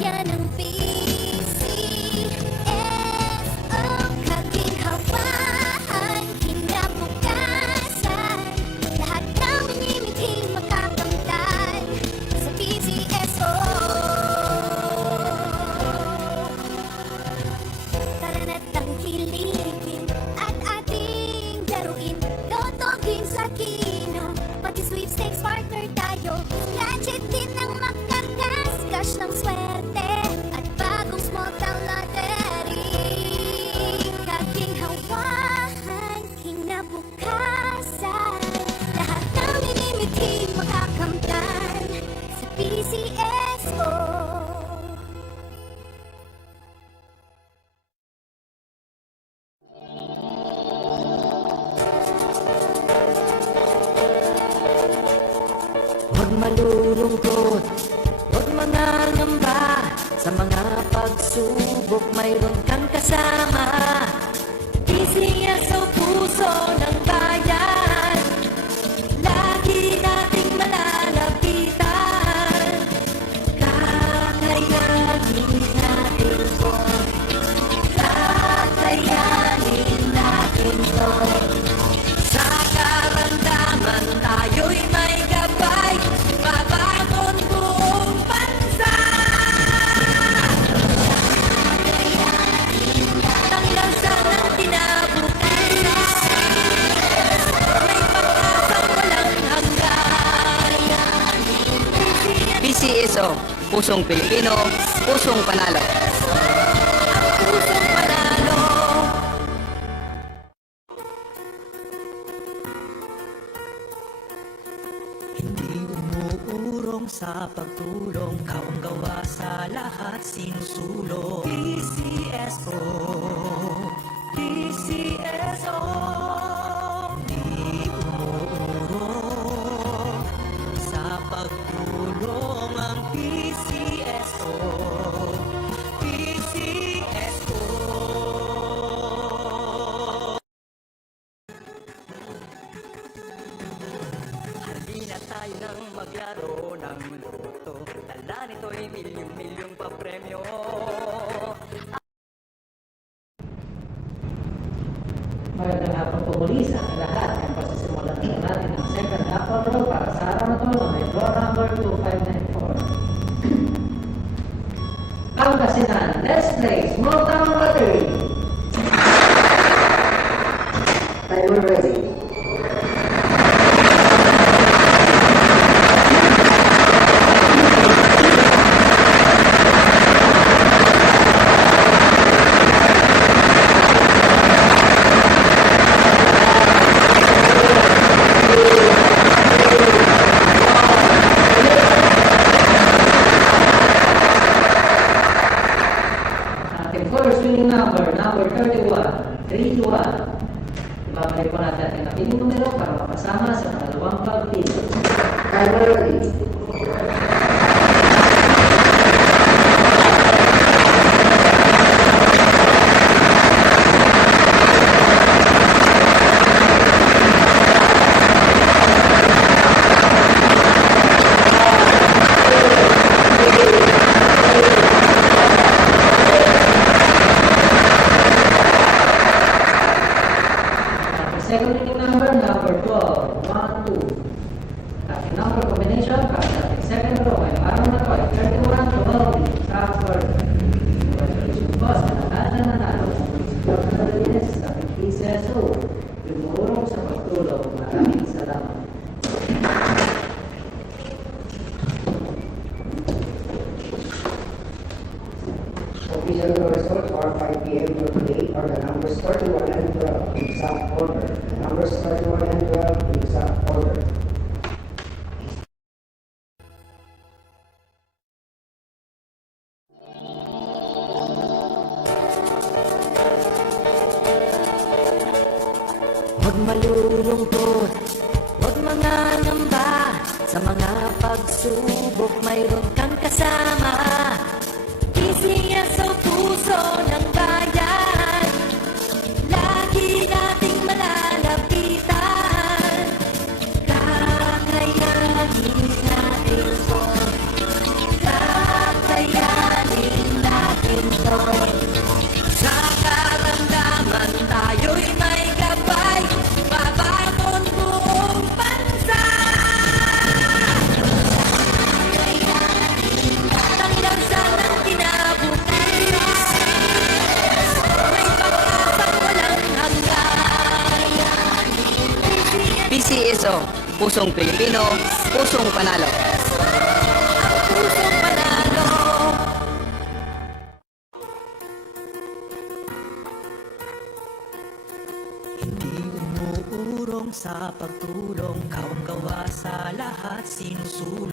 yan ang PCSO. Kaginhawahan, kinabukasan, lahat ng minimiting makakamtan sa PCSO. Tara na't tangkilikin at ating laruin. Lotto games sa kino, pati sweepstakes partner tayo. Gadget din ang makakas, cash ng swerte at bagong small town lottery. Kaginhawahan, kinabukasan, lahat ng minimiting makakamtan sa PCSO. Huwag malulungkot, huwag mangangamba. Sa mga pagsubok mayroon kang kasama. PCSO, puso ng bayan, lagi nating malalapitan. Kakayanin natin to, kakayanin natin to. Sa karamdaman tayo'y may gabay, babangon buong bansa. Tanggal sa ng kinabukasan, may pag-asang walang hanggan. PCSO, pusong Pilipino, pusong panalo. Pusong panalo. Hindi umuurong sa pagtulong, kawang-gawa sa lahat sinusulong. PCSO, PCSO. Hindi umuurong sa pagtulong ang PCSO, PCSO. Halina tayo nang maglaro ng loto. Dala nito'y milyong-milyong papremyo. Magandang hapon po muli sa ating lahat. Ang pasisimulan po natin ang second half of the para sa araw na ito na may draw number 2594. Pangasinan, let's play Small Town Lottery. Timer ready. Ating first winning number 31, 321. Ibabalik po natin ang napiling numero para mapasama sa pangalawang pagpili. Timer ready. Second winning number 12, 1, 2. Ating number combination para sa ating second row ay araw na ito ay 31 to 12 sa third. Congratulations po sa lahat na nanalo sa support na nalinis sa ating PCSO. Tumulong sa pagtulong. Maraming salamat. Official results for 5 p.m. today are the numbers 31 and 12 in exact order. The numbers 31 and 12 in exact order. Huwag malulungkot, huwag mangangamba. Sa mga pagsubok mayroon kang kasama. PCSO, puso ng bayan, lagi nating malalapitan. Kakayanin natin to, kakayanin pusong Pilipino, pusong panalo. Pusong panalo. Hindi umuurong sa pagtulong, kawang gawa sa lahat sinusulong.